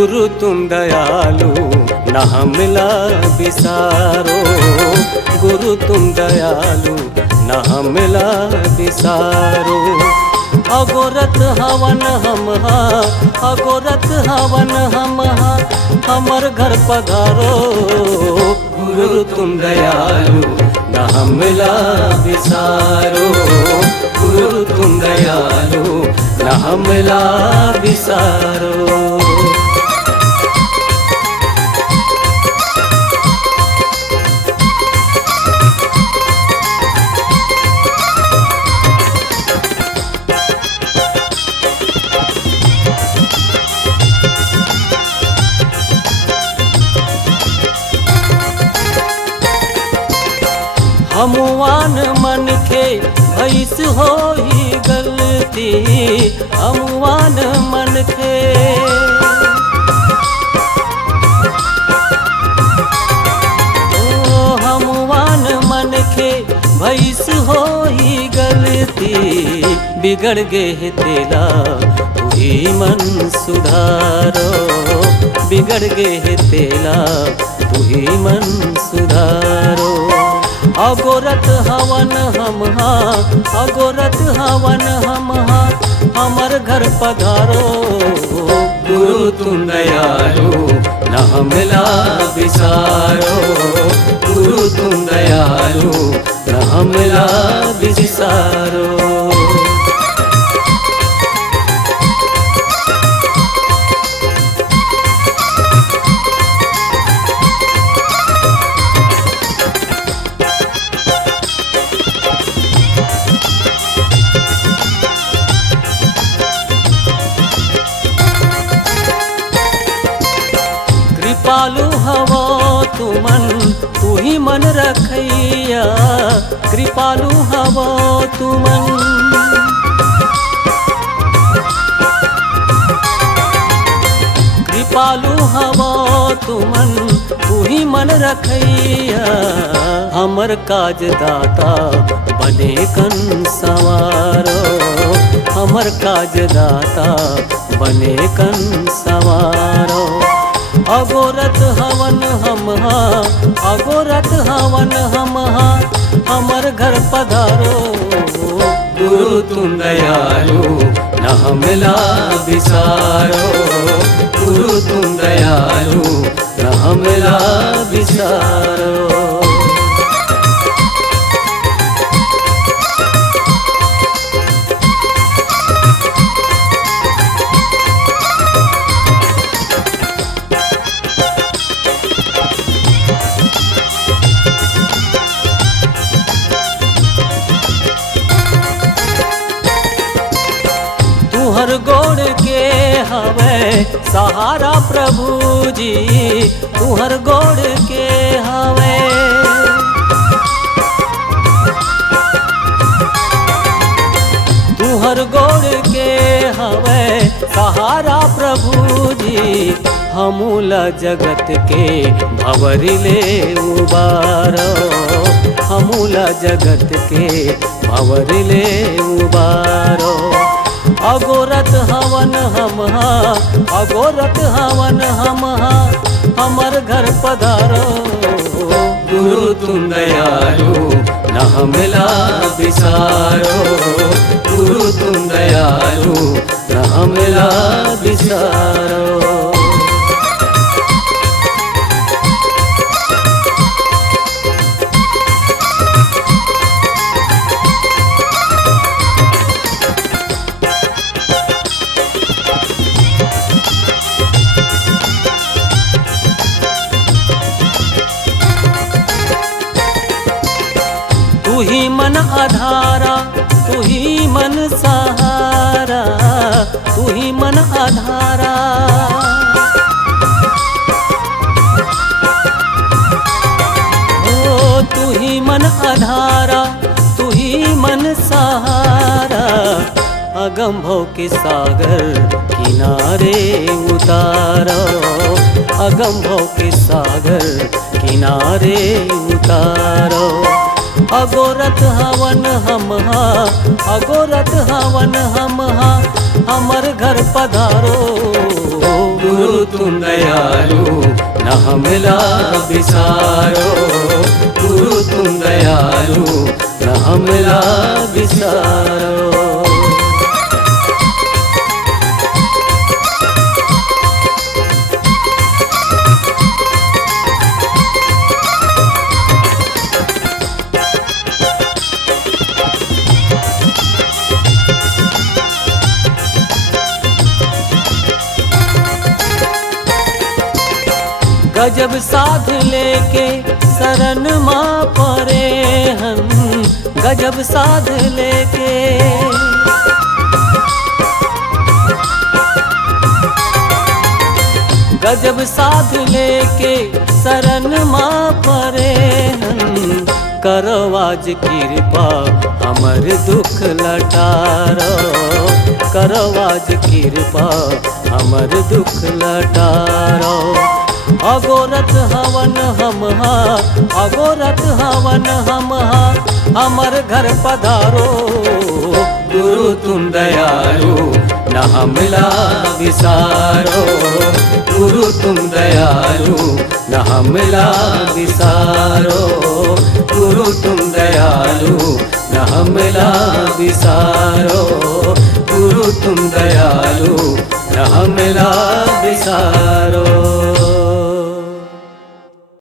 गुरु तुम दयालु न हमला बिसारो, गुरु तुम दयालु न हमला बिसारो। अगोरत हवन हम अगोरत हवन हम हमर घर पधारो, गुरु तुम दयालु न हमला बिसारो, गुरु तुम दयालु न हमला बिसारो। हमुआन मन के भैस हो ही गलती, हमुआन मन के हमुआन मन के भैस हो ही गलती। बिगड़ गए तेरा तू ही मन सुधारो, बिगड़ गए तेरा तू ही मन सुधारो। अगोरत हवन हम अगोरत हवन हम हमर घर पधारो, गुरु तुम दयालु न हमला बिसारो, गुरु तुम दयालु न हमला बिसारो। कृपालु हवो तू मन तू ही मन रखैया, कृपालु हवो तू मन कृपालु हवो तू मन तू ही मन रखैया। हमर काज दाता बने कन सवारो, हमर काज दाता बने कन सवारो। अगोरत हवन हम अगोरत हवन हम हमर घर पधारो, गुरु तुम दयालु न हमला बिसारो, गुरु तुम दयालु न हमला बिसारो। तुहर गोड़ के हवे सहारा प्रभु जी, तुहर गोड़ के हवे तुहर गोड़ के हवे सहारा प्रभु जी। हमूला जगत के भंवरिले उबारो, हमूला जगत के भंवरिले उबारो। अगोरत हवन हम अगोरत हवन हम हमर घर पधारो, गुरु तुम दयालु न हमला बिसारो, गुरु तुम दयालु न हमला बिसारो। तू ही मन आधारा तू ही मन सहारा, तू ही मन आधारा ओ तू ही मन आधारा तू ही मन सहारा। अगम भव के सागर किनारे उतारो, अगम भव के सागर किनारे उतारो। अगोरत हवन हम अगोरत हवन हम हमर घर पधारो। गुरु तुम दयालु न हमला बिसारो, गुरु तुम दयालु न हमला बिसारो। गजब साध लेके शरण माँ परे हम, गजब साध लेके। गजब साध लेके शरण माँ परे हम, करो आज कृपा हमर दुख लटारो, करो आज कृपा हमर दुख लटारो। अगोरत हवन हम हा, अगोरत हवन हम हा, हमर घर पधारो। गुरु तुम दयालु न हमला बिसारो, गुरु तुम दयालु न हमला बिसारो, गुरु तुम दयालु न हमला बिसारो, गुरु तुम दयालु न हमला बिसारो।